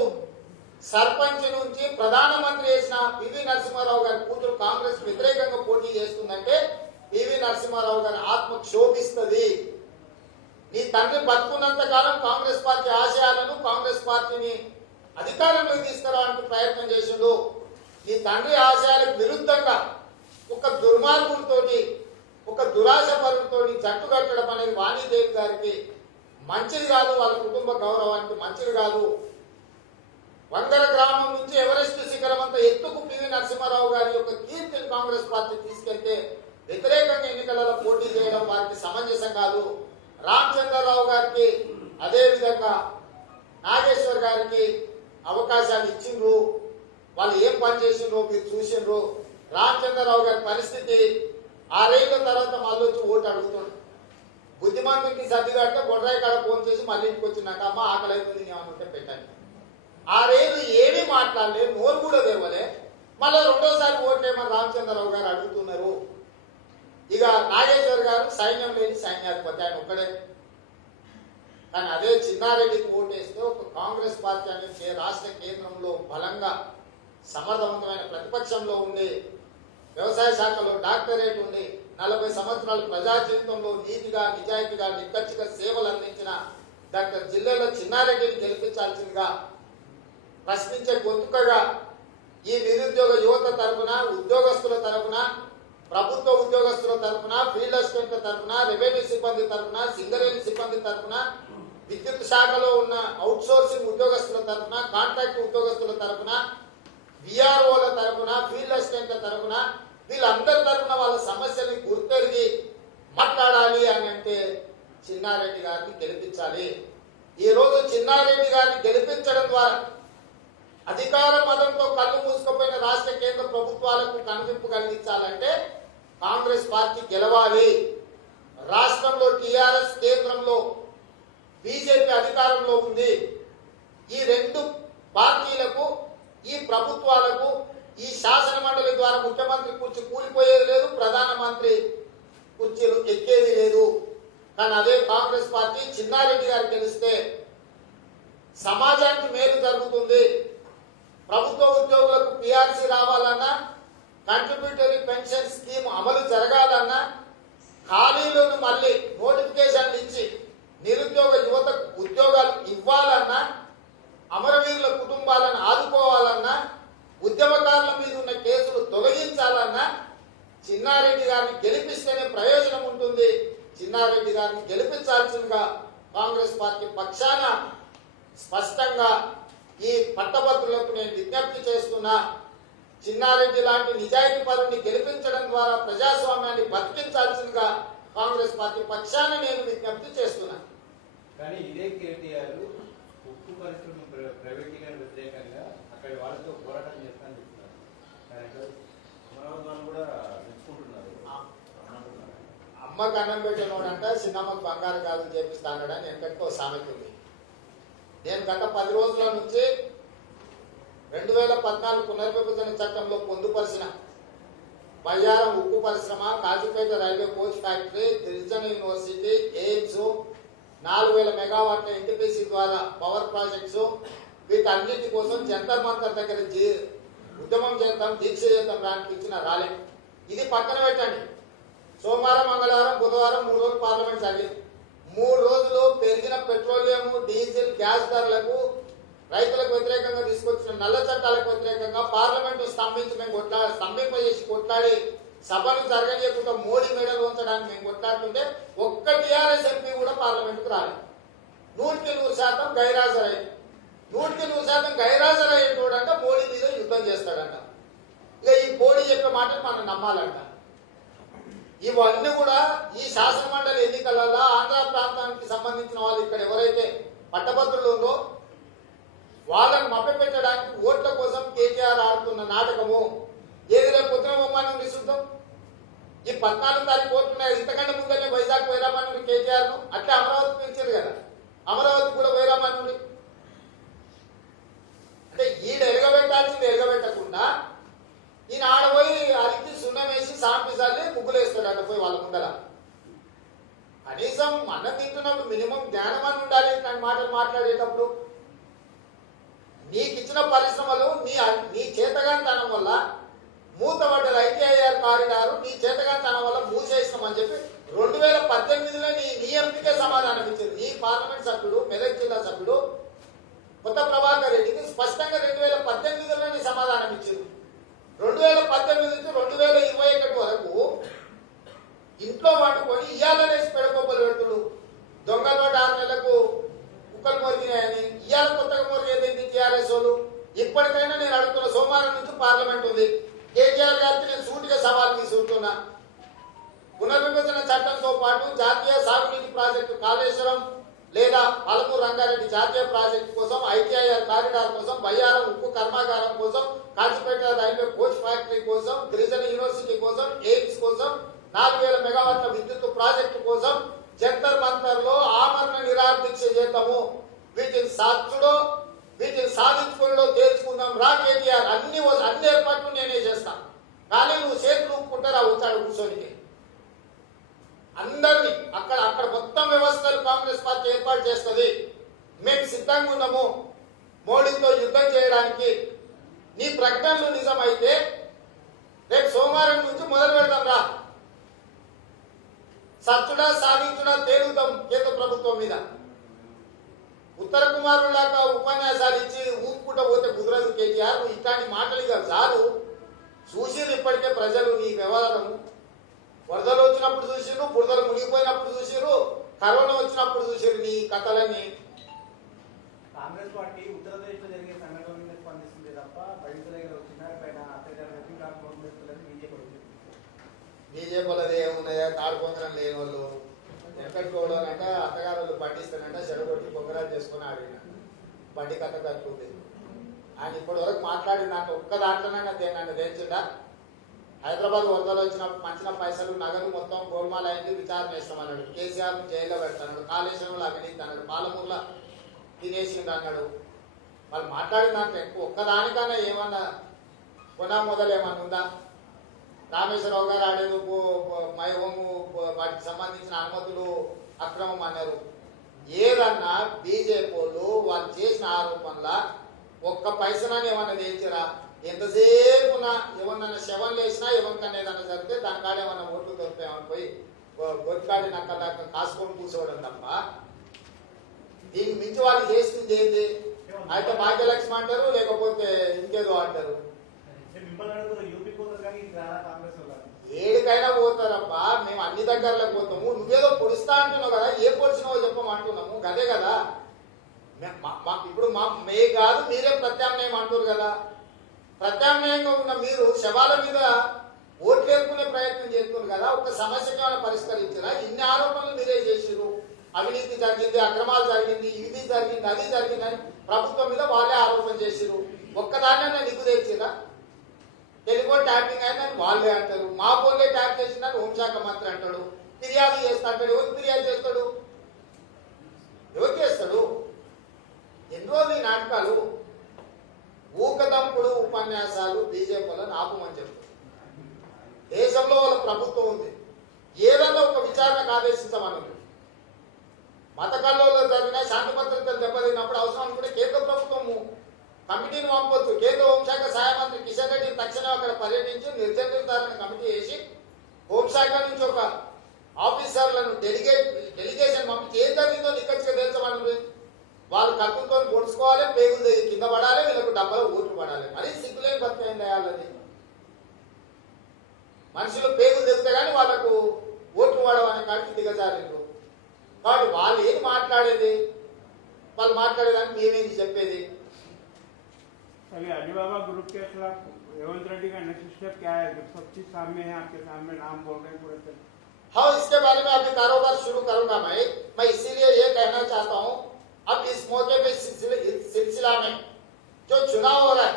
సర్పంచ్ నుంచి ప్రధానమంత్రి చేసిన పివి నరసింహారావు గారి కూతురు కాంగ్రెస్ వ్యతిరేకంగా పోటీ చేస్తుందంటే పివి నరసింహారావు గారి ఆత్మ క్షోభిస్తుంది. నీ తండ్రి బతుకున్నంత కాలం కాంగ్రెస్ పార్టీ ఆశయాలను, కాంగ్రెస్ పార్టీని అధికారంలోకి తీసుకురావడానికి ప్రయత్నం చేసిండు. నీ తండ్రి ఆశయాలకు విరుద్ధంగా ఒక దుర్మార్గులతోటి, ఒక దురాశ పరులతోటి జట్టు కట్టడం అనేది వాణీదేవి గారికి మంచిది కాదు, వాళ్ళ కుటుంబ గౌరవానికి మంచిది కాదు. వంగర గ్రామం నుంచి ఎవరెస్ట్ శిఖరం అంత ఎత్తుకు పివి నరసింహారావు గారి యొక్క కీర్తిని కాంగ్రెస్ పార్టీ తీసుకెళ్తే వ్యతిరేకంగా ఎన్నికలలో పోటీ చేయడం వారికి సమంజసం కాదు. రామచంద్రరావు గారికి, అదే విధంగా నాగేశ్వర్ గారికి అవకాశాలు ఇచ్చిండ్రు. వాళ్ళు ఏం పని చేసిండ్రో మీరు చూసిండ్రు. రామచంద్రరావు గారి పరిస్థితి 6 ఏళ్ల తర్వాత మళ్ళీ వచ్చి ఓటు అడుగుతుండ్రు. బుద్ధిమంతుడికి సర్దిగట్ట బొడ్రాయి కాడ ఫోన్ చేసి మళ్ళీ ఇంటికి వచ్చినాక అమ్మ ఆకలి అవుతుంది ఏమనుంటే పెట్టండి. 6 ఏళ్ళు ఏమీ మాట్లాడలేదు, నోరు కూడా తెరవలే. మళ్ళీ 2వ ఓట్లేమని రామచంద్రరావు గారు అడుగుతున్నారు. ఇక నాగేశ్వర్ గారు సైన్యం లేని సైన్యాధిపతి, ఆయన ఒక్కడే. కానీ అదే చిన్నారెడ్డికి ఓటేస్తే ఒక కాంగ్రెస్ పార్టీ అనేది రాష్ట్ర కేంద్రంలో బలంగా సమర్థవంతమైన ప్రతిపక్షంలో ఉండి, వ్యవసాయ శాఖలో డాక్టరేట్ ఉండి, 40 సంవత్సరాలు ప్రజా జీవితంలో నీతిగా, నిజాయితీగా, నిక్కచ్చిగా సేవలు అందించిన డాక్టర్ జిల్లాలో చిన్నారెడ్డిని గెలిపించాల్సిందిగా ప్రశ్నించే గొంతుకగా ఈ నిరుద్యోగ యువత తరఫున, ఉద్యోగస్తుల తరఫున, ప్రభుత్వ ఉద్యోగస్తుల తరఫున, ఫీల్డ్ అసిస్టెంట్ల తరఫున, రెవెన్యూ సిబ్బంది తరఫున, సింగరేణి సిబ్బంది తరఫున, విద్యుత్ శాఖలో ఉన్న అవుట్ సోర్సింగ్ ఉద్యోగస్తుల తరఫున, కాంట్రాక్ట్ ఉద్యోగస్తుల తరఫున, విఆర్ఓల తరఫున, ఫీల్డ్ అసిస్టెంట్ల తరఫున, వీళ్ళందరి తరఫున వాళ్ళ సమస్యల్ని గుర్తెరిగి మాట్లాడాలి అని అంటే చిన్నారెడ్డి గారిని గెలిపించాలి. ఈ రోజు చిన్నారెడ్డి గారిని గెలిపించడం ద్వారా అధికార మదంతో కళ్ళు మూసుకుపోయిన రాష్ట్ర కేంద్ర ప్రభుత్వాలకు కనువిప్పు కలిగించాలంటే కాంగ్రెస్ పార్టీ గెలవాలి. రాష్ట్రంలో టిఆర్ఎస్, కేంద్రంలో బీజేపీ అధికారంలో ఉంది. ఈ రెండు పార్టీలకు, ఈ ప్రభుత్వాలకు, ఈ శాసన మండలి ద్వారా ముఖ్యమంత్రి కుర్చీ కూలిపోయేది లేదు, ప్రధానమంత్రి కుర్చీలు ఎక్కేది లేదు. కానీ అదే కాంగ్రెస్ పార్టీ చిన్నారెడ్డి గారు గెలిస్తే సమాజానికి మేలు జరుగుతుంది. ప్రభుత్వ ఉద్యోగులకు పిఆర్సీ రావాలన్నా, కంట్రిబ్యూటరీ పెన్షన్ స్కీమ్ అమలు జరగాలన్నా, ఖాళీలను మళ్ళీ నోటిఫికేషన్లు ఇచ్చి నిరుద్యోగ యువతకు ఉద్యోగాలు ఇవ్వాలన్నా, అమరవీరుల కుటుంబాలను ఆదుకోవాలన్నా, ఉద్యమకారుల మీద ఉన్న కేసులు తొలగించాలన్నా చిన్నారెడ్డి గారిని గెలిపిస్తేనే ప్రయోజనం ఉంటుంది. చిన్నారెడ్డి గారిని గెలిపించాల్సిందిగా కాంగ్రెస్ పార్టీ పక్షాన స్పష్టంగా ఈ పట్టభద్రులకు నేను విజ్ఞప్తి చేస్తున్నా. చిన్నారెడ్డి లాంటి నిజాయితీ పరుని గెలిపించడం ద్వారా ప్రజాస్వామ్యాన్ని బతికించాల్సిందిగా కాంగ్రెస్ పార్టీ పక్షాన నేను విజ్ఞప్తి చేస్తున్నా. కానీ ఇదే కేటీఆర్ ఉక్కు పరిశ్రమ ప్రైవేటీకరణ వ్యతిరేకంగా అక్కడి వాళ్ళతో పోరాటం చేస్తానని చెప్తున్నారు. అమరావతి కూడా మెచ్చుకుంటున్నారు. అమ్మకు అన్నం పెట్టినోడంట చిన్నమ్మకు బంగారు గాజులు చేపిస్తానని వెనకటికి ఒక సామెత ఉంది. నేను గత 10 రోజుల నుంచి 2014 పునర్విభజన చట్టంలో పొందుపరిచిన బయ్యారం ఉక్కు పరిశ్రమ, కాజీపేట రైల్వే కోచ్ ఫ్యాక్టరీ, గిరిజన యూనివర్సిటీ, ఎయిమ్స్, 4000 మెగావాట్ల ఎన్టీపీసీ ద్వారా పవర్ ప్రాజెక్ట్స్, వీటన్నిటి కోసం జంతర్ మంతర్ దగ్గర ఉద్యమం చేద్దాం, దీక్ష చేద్దాం రానికి ఇచ్చిన రాలే. ఇది పక్కన పెట్టండి. సోమవారం, మంగళవారం, బుధవారం 3 రోజులు పార్లమెంట్ జరిగింది. 3 రోజులు పెరిగిన పెట్రోలియం, డీజిల్, గ్యాస్ ధరలకు, రైతులకు వ్యతిరేకంగా తీసుకొచ్చిన నల్ల చట్టాలకు వ్యతిరేకంగా పార్లమెంటు స్తంభింపజేసి కొట్లాడి సభను జరగలేకుండా మోడీ మెడలు ఉంచడానికి మేము కొట్లాడుతుంటే ఒక్క టీఆర్ఎస్ ఎంపీ కూడా పార్లమెంటుకు రాలేదు. 100% గైరాజరయ్యి. 100% గైరాజరయ్యేటోడంట మోడీ మీద యుద్ధం చేస్తాడంట. ఇక ఈ మోడీ చెప్పే మాటలు మనం నమ్మాలంట. ఇవన్నీ కూడా ఈ శాసన మండలి ఎన్నికలలో ఆంధ్ర ప్రాంతానికి సంబంధించిన వాళ్ళు ఇక్కడ ఎవరైతే పట్టభద్రులు ఉందో వాళ్ళని మభ్యపెట్టడానికి ఓట్ల కోసం కేటీఆర్ ఆడుతున్న నాటకము. ఏది రేపు పొద్దున బొమ్మని విశుద్ధం. ఈ 14 తారీఖు ఓట్లున్నాయి. ఇంతకంటే ముందరే వైజాగ్ వైరామని కేటీఆర్ ను అట్లా అమరావతి పిలిచారు కదా, అమరావతి కూడా వైరామని. అంటే ఈడ ఎలగబెట్టాల్సింది ఎలగబెట్టకుండా ఈయన ఆడపోయి అరికి సున్నం వేసి సాంపిసాలి ముగ్గులు వేస్తాడు అక్కడ పోయి వాళ్ళ ముందర. కనీసం అన్నం తింటున్నప్పుడు మినిమం జ్ఞానం అని ఉండాలి. ఇట్లాంటి మాటలు మాట్లాడేటప్పుడు నీకు ఇచ్చిన పరిశ్రమలు నీ చేతగానితనం వల్ల మూతపడ్డది. ఐటీఐఆర్ కారిడారు నీ చేతగానితనం వల్ల మూసేసినామని చెప్పి 2018లో నీ ఎంపికే సమాధానం ఇచ్చింది. నీ పార్లమెంట్ సభ్యుడు, మెదక్ జిల్లా సభ్యుడు కొత్త ప్రభాకర్ రెడ్డికి స్పష్టంగా 2018లో నీ సమాధానం ఇచ్చింది. 2018 నుంచి 2021 వరకు ఇంట్లో వండుకొని ఇయ్యాలనేసి పెడకొబ్బలు పెడుతుడు. దొంగల 6 నెలలకు కుక్కలు మొరిగినాయని ఇయ్యాల కొత్తగా మొరిగేది టీఆర్ఎస్ వాళ్ళు. ఇప్పటికైనా నేను అడుగుతున్న, సోమవారం నుంచి పార్లమెంట్ ఉంది. కేటీఆర్ గారికి నేను సూటిగా సవాల్ తీసుకుంటున్నా. పునర్విభజన చట్టంతో పాటు జాతీయ సాగునీటి ప్రాజెక్టు కాళేశ్వరం లేదా పాలమూరు రంగారెడ్డి జాతీయ ప్రాజెక్టు కోసం, ఐటీఐఆర్ కారిడార్ కోసం, బయ్యారం ఉక్కు కర్మాగారం కోసం, కాజీపేట రైల్వే కోచ్ ఫ్యాక్టరీ కోసం, గిరిజన యూనివర్సిటీ కోసం, ఎయిమ్స్ కోసం, 4000 మెగావాట్ల విద్యుత్ ప్రాజెక్టు కోసం జంతర్ మంతర్ లో ఆమరణ నిరాదీక్ష చేద్దాము. వీటిని సాధించుకుని తేల్చుకుందాం రా కేటీఆర్. అన్ని ఏర్పాట్లు నేనే చేస్తాను. కానీ నువ్వు చేతులు ఊపుకుంటారా వచ్చాడు కూర్చొని అందరినీ అక్కడ మొత్తం వ్యవస్థలు కాంగ్రెస్ పార్టీ ఏర్పాటు చేస్తుంది. మేము సిద్ధంగా ఉన్నాము మోడీతో యుద్ధం చేయడానికి. నీ ప్రకటనలు నిజమైతే రేపు సోమవారం నుంచి మొదలు పెడదాం రా. సచ్చుడా సాధించుడా తేలుతాం కేంద్ర ప్రభుత్వం మీద. ఉత్తర కుమారులాగా ఉపన్యాసాలు ఇచ్చి ఊపుకుంటూ పోతే కుదరదు కేటీఆర్. నువ్వు ఇట్లాంటి మాటలు ఇక చాలు. చూసిరు ఇప్పటికే ప్రజలు నీ వ్యవహారము. వరదలు వచ్చినప్పుడు చూసిరు, బురదలు మునిగిపోయినప్పుడు చూసిరు, కరోనా వచ్చినప్పుడు చూసిరు. నీ కథలన్నీ కాంగ్రెస్ పార్టీ ఉత్తరప్రదేశ్ లో జరిగే సంఘటనల మీద స్పందిస్తుంది తప్ప బయట దగ్గర వచ్చినారు పైన అత్యాచారం కాంగ్రెస్ బీజేపీలది ఏమున్నాయా? తాడుకొందరం లేని వాళ్ళు ఎక్కడికోవడానంట అత్తగారు పట్టిస్తానంట చెడగొట్టి పొంగరాలు చేసుకుని ఆడిన బండి కథ కట్టుకుంది. ఆయన ఇప్పటి వరకు మాట్లాడినంత ఒక్క దాంట్లోనైనా నన్ను తెచ్చిండా? హైదరాబాద్ వరదలు వచ్చినప్పుడు మంచిన పైసలు నగదు మొత్తం గోల్మాల అయింది, విచారణ చేస్తామన్నాడు. కేసీఆర్ జైల్లో పెడతాడు, కాళేశ్వరంలో అవినీతి అన్నాడు, పాలమూరులో తినేసిండు అన్నాడు. వాళ్ళు మాట్లాడిన దాంట్లో ఎక్కువ ఒక్కదానికన్నా ఏమన్నా కొనా మొదలు ఏమన్నా ఉందా? రామేశ్వరరావు గారు ఆడేది మై హోము వాటికి సంబంధించిన అనుమతులు అక్రమం అన్నారు. ఏదన్నా బీజేపీ వాళ్ళు చేసిన ఆరోపణల ఒక్క పైసనాన్ని ఏమన్నా తెచ్చిరా? ఎంతసేపు ఏమన్నా శవం లేచినా ఎవరికన్నా ఏదన్నా జరిగితే దాని కాడ ఏమన్నా ఓట్లు దొరుకుతాయని పోయి గొడ్కాడి నక్క కాసుకొని కూర్చోవడం తప్ప దీనికి మించి వాళ్ళు చేస్తుంది ఏంటి? అయితే భాగ్యలక్ష్మి అంటారు, లేకపోతే ఇంకేదో అంటారు. ఏడికైనా పోతారబ్బా, మేము అన్ని దగ్గరలోకి పోతాము. నువ్వేదో పొడుస్తా అంటున్నావు కదా, ఏ పొడిచినావో చెప్పమంటున్నాము, గదే కదా. ఇప్పుడు మే కాదు మీరే ప్రత్యామ్నాయం అంటారు కదా. ప్రత్యామ్నాయంగా ఉన్న మీరు శవాల మీద ఓట్లు వేసుకునే ప్రయత్నం చేస్తున్నారు కదా. ఒక సమస్యగా పరిష్కరించారా? ఇన్ని ఆరోపణలు మీరే చేసిరు. అవినీతి జరిగింది, అక్రమాలు జరిగింది, ఇది జరిగింది, అది జరిగిందని ప్రభుత్వం మీద వాళ్ళే ఆరోపణ చేసిరు. ఒక్కదాన్ని నిగ్గు తెచ్చిరా? టెలిఫోన్ ట్యాపింగ్ అయిందని వాళ్ళే అంటారు, మా ఫోన్లే ట్యాప్ చేసిందని హోంశాఖ మంత్రి అంటాడు, ఫిర్యాదు చేస్తా అంటాడు. ఎవరికి ఫిర్యాదు చేస్తాడు? ఎవరికి చేస్తాడు? ఎన్ని రోజులు ఈ నాటకాలు? ఊకదంపుడు ఉపన్యాసాలు బీజేపీలను ఆపమని చెప్తారు. దేశంలో వాళ్ళ ప్రభుత్వం ఉంది, ఏదన్నా ఒక విచారణకు ఆదేశించమని. మత కల్లోలో జరిగిన శాంతి భద్రతలు దెబ్బతిన్నప్పుడు అవసరం అనుకుంటే కేంద్ర ప్రభుత్వము కమిటీని పంపొచ్చు. కేంద్ర హోంశాఖ సహాయ మంత్రి కిషన్ రెడ్డిని తక్షణం అక్కడ పర్యటించి నిర్దేశించాలని కమిటీ వేసి హోంశాఖ నుంచి ఒక ఆఫీసర్లను డెలిగేషన్ పంపించి ఏం జరిగిందో నిక్కచ్చిగా తెలుసమని. వాళ్ళు కత్తులతో పొడుచుకోవాలి, పేగులు కింద పడాలి, వీళ్ళకు డబ్బలో ఓట్లు పడాలి. మరీ సిగ్గులేని బతికైంది వాళ్ళది. మనుషులు పేగులు తెగితే కానీ వాళ్ళకు ఓట్లు పడవనే కాడికి దిగజారిండ్రు. కాబట్టి వాళ్ళు ఏది మాట్లాడేది? వాళ్ళు మాట్లాడేదానికి మేమేంది చెప్పేది? चलिए अलीबाबा ग्रुप के खिलाफ रेवंत रेड्डी का नेक्स्ट स्टेप क्या है? जब सब चीज सामने है, आपके सामने नाम बोल रहे हैं पूरे। हाँ, इसके बारे में अभी कारोबार शुरू करूंगा मैं इसीलिए ये कहना चाहता हूँ, अब इस मौके पे सिलसिला में जो चुनाव हो रहा है,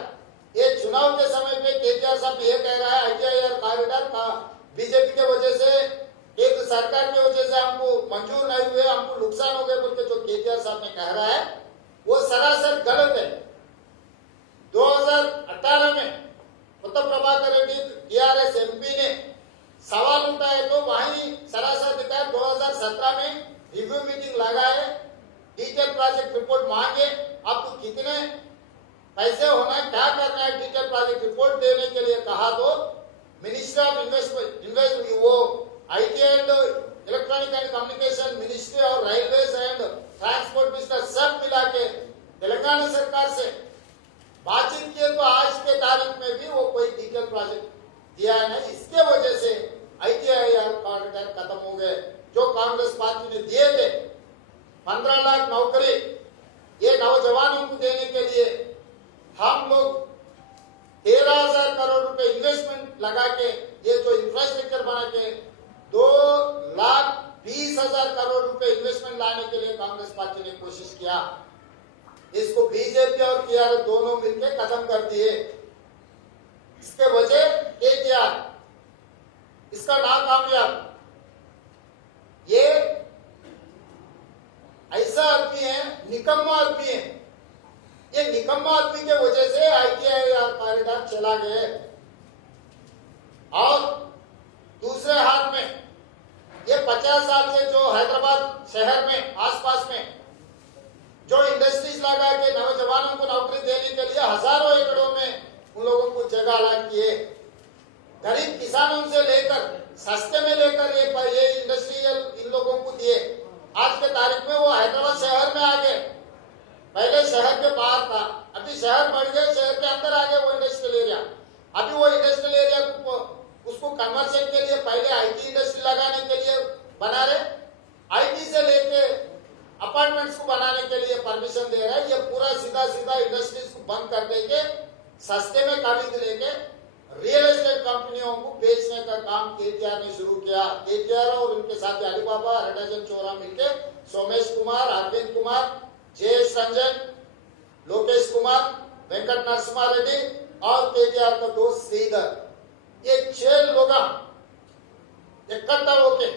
ये चुनाव के समय पे केटीआर साहब ये कह रहा है ITIR कॉरिडोर का बीजेपी के वजह से, एक सरकार की वजह से हमको मंजूर नहीं हुए, हमको नुकसान हो गए बोल के जो केटीआर साहब ने कह रहा है वो सरासर गलत है। 2018 में उत्तर प्रभाकर रेड्डी TRS MP ने सवाल उठाए तो वहीं सरासर दिखाया। 2017 में रिव्यू मीटिंग लगाए, डिटेल प्रोजेक्ट रिपोर्ट मांगे, आपको कितने पैसे होना है, क्या करना है, डिटेल प्रोजेक्ट रिपोर्ट देने के लिए कहा तो मिनिस्ट्री ऑफ इन्वेस्टमेंट वो IT and electronic and communication ministry और रेलवेज एंड ट्रांसपोर्ट मिनिस्टर सब मिला के तेलंगाना सरकार से बातचीत किए तो आज के तारीख में भी वो कोई डिटेल प्रोजेक्ट दिया नहीं। इसके वजह से ITIR कॉरिडोर खत्म हो गए। जो कांग्रेस पार्टी ने दिए थे 15 लाख नौकरी ये नौजवानों को देने के लिए हम लोग 13,000 करोड़ रुपए इन्वेस्टमेंट लगा के ये जो इंफ्रास्ट्रक्चर बना के 2,20,000 करोड़ रुपए इन्वेस्टमेंट लाने के लिए कांग्रेस पार्टी ने कोशिश किया। इसको बीजेपी और TRS दोनों मिलकर खत्म कर दिए। इसके वजह केटीआर इसका नाकामयाब, ये ऐसा आदमी है, निकम्मा आदमी है। ये निकम्मा आदमी के वजह से ITIR कॉरिडोर चला गए। और दूसरे हाथ में ये 50 साल से जो हैदराबाद शहर में आसपास में जो इंडस्ट्रीज लगा के नौजवानों को नौकरी देने के लिए हजारों एकड़ों में उन लोगों को जगह अलॉट किए। गरीब किसानों से लेकर सस्ते में लेकर ये इंडस्ट्रियल इन लोगों को दिए। आज के तारीख में वो हैदराबाद शहर में आ गए, पहले शहर के बाहर था, अभी शहर बढ़ गए, शहर के अंदर आ गए वो इंडस्ट्रियल एरिया। अभी वो इंडस्ट्रियल एरिया को उसको कन्वर्शन के लिए पहले IT इंडस्ट्री आईटी से लेके अपार्टमेंट्स को बनाने के लिए परमिशन दे रहा है। ये पूरा सीधा सीधा इंडस्ट्रीज को बंद कर देके सस्ते में खरीद लेके रियल एस्टेट कंपनियों को बेचने का काम केटीआर ने शुरू किया। केटीआर और उनके साथ अलीबाबा, हरडजन चोरा मिलके सोमेश कुमार, अरविंद कुमार, जयेश रंजन, लोकेश कुमार, वेंकट नरसिम्हा रेड्डी और केटीआर का दोस्त श्रीधर, ये 6 लोग इकट्ठा होके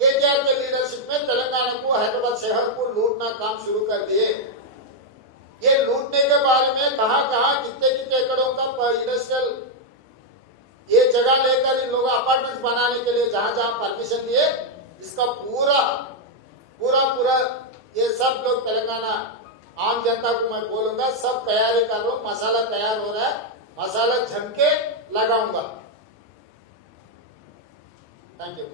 केटीआर के लीडरशिप में तेलंगाना को, हैदराबाद शहर को लूटना काम शुरू कर दिए। ये लूटने के बारे में कहां कितने कितने एकड़ों का इंडस्ट्रियल ये जगह लेकर इन लोगों अपार्टमेंट्स बनाने के लिए जहां जहां परमिशन दिए, इसका पूरा ये सब लोग तेलंगाना आम जनता को मैं बोलूंगा, सब तैयारी कर रहा हूं। मसाला तैयार हो रहा है, मसाला झमके लगाऊंगा। Thank you.